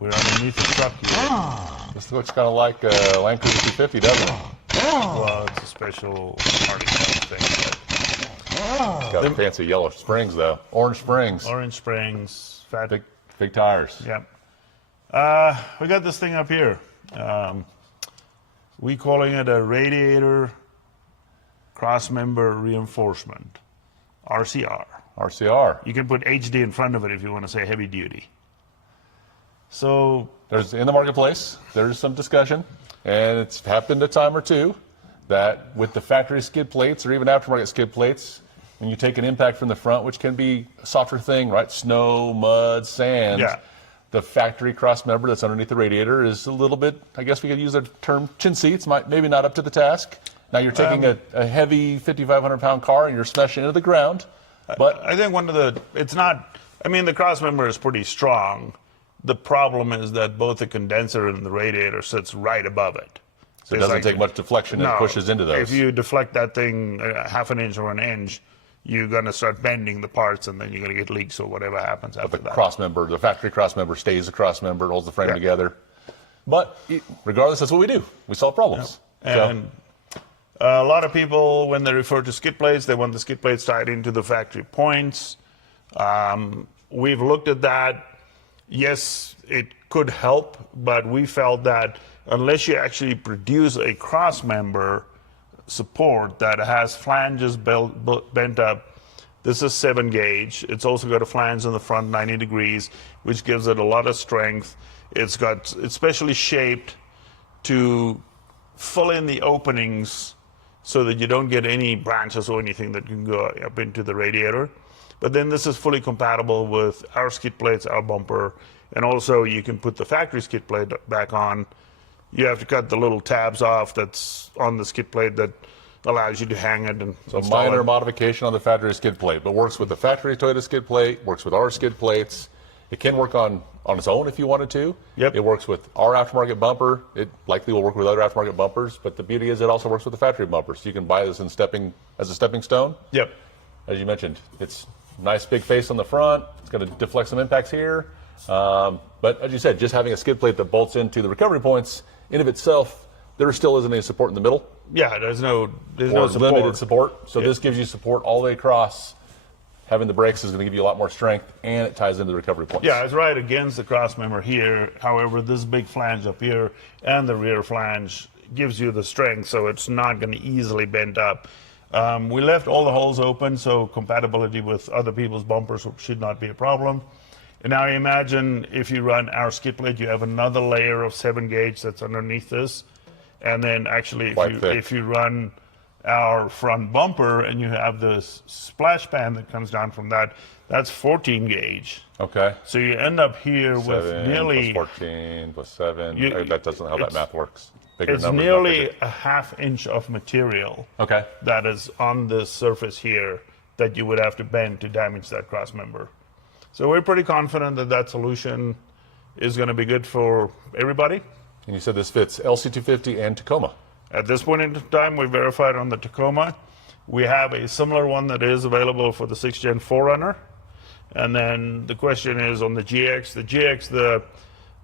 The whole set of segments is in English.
We're underneath the truck here. This looks kind of like a Land Cruiser 250, doesn't it? Well, it's a special party kind of thing. It's got fancy yellow springs, though. Orange springs. Orange springs, fat. Big tires. Yep. We got this thing up here. We calling it a Radiator Crossmember Reinforcement, RCR. RCR. You can put HD in front of it if you want to say heavy duty. So There's in the marketplace, there's some discussion, and it's happened a time or two that with the factory skid plates or even aftermarket skid plates, when you take an impact from the front, which can be a softer thing, right? Snow, mud, sand. Yeah. The factory cross member that's underneath the radiator is a little bit, I guess we could use the term chintzy. It's maybe not up to the task. Now you're taking a heavy 5,500 pound car and you're smashing into the ground. But I think it's not, I mean, the crossmember is pretty strong. The problem is that both the condenser and the radiator sits right above it. So it doesn't take much deflection, it pushes into those. If you deflect that thing half an inch or an inch, you're going to start bending the parts and then you're going to get leaks or whatever happens after that. Crossmember, the factory crossmember stays a crossmember, holds the frame together. But regardless, that's what we do. We solve problems. Yeah. And a lot of people, when they refer to skid plates, they want the skid plates tied into the factory points. We've looked at that. Yes, it could help, but we felt that unless you actually produce a crossmember support that has flanges bent up, this is 7 gauge. It's also got a flange in the front 90 degrees, which gives it a lot of strength. It's specially shaped to fill in the openings so that you don't get any branches or anything that can go up into the radiator. But then this is fully compatible with our skid plates, our bumper, and also you can put the factory skid plate back on. You have to cut the little tabs off that's on the skid plate that allows you to hang it. And so minor modification on the factory skid plate, but works with the factory Toyota skid plate, works with our skid plates. It can work on its own if you wanted to. Yep. It works with our aftermarket bumper. It likely will work with other aftermarket bumpers, but the beauty is it also works with the factory bumper. So you can buy this as a stepping stone. Yep. As you mentioned, it's nice big face on the front. It's going to deflect some impacts here. But as you said, just having a skid plate that bolts into the recovery points, in of itself, there still isn't any support in the middle. Yeah, there's no support. Limited support. So this gives you support all the way across. Having the brakes is going to give you a lot more strength, and it ties into the recovery points. Yeah, it's right against the crossmember here. However, this big flange up here and the rear flange gives you the strength, so it's not going to easily bend up. We left all the holes open, so compatibility with other people's bumpers should not be a problem. And now imagine if you run our skid plate, you have another layer of 7 gauge that's underneath this. And then actually if you run our front bumper and you have this splash pan that comes down from that, that's 14 gauge. Okay. So you end up here with nearly... plus 14 plus 7. That doesn't how that math works. It's nearly a ½ inch of material that is on the surface here that you would have to bend to damage that crossmember. So we're pretty confident that that solution is going to be good for everybody. And you said this fits LC250 and Tacoma. At this point in time, we verified on the Tacoma. We have a similar one that is available for the 6th Gen 4Runner. And then the question is on the GX. The GX,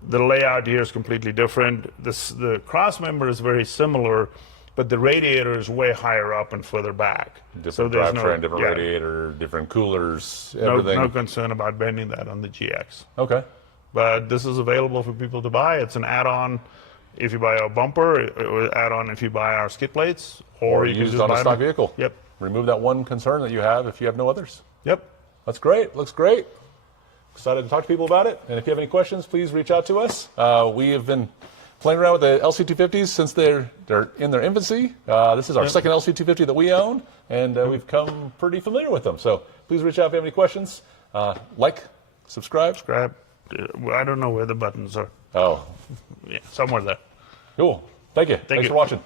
the layout here is completely different. The crossmember is very similar, but the radiator is way higher up and further back. Different drivetrain, different radiator, different coolers, everything. No concern about bending that on the GX. Okay. But this is available for people to buy. It's an add-on if you buy our bumper, or add-on if you buy our skid plates, or you use it on a stock vehicle. Yep. Remove that one concern that you have if you have no others. Yep. That's great. Looks great. Excited to talk to people about it. And if you have any questions, please reach out to us. We have been playing around with the LC250s since they're in their infancy. This is our second LC250 that we own, and we've come pretty familiar with them. So please reach out if you have any questions. Like, subscribe. I don't know where the buttons are. Oh. Yeah, somewhere there. Cool. Thank you. Thanks for watching.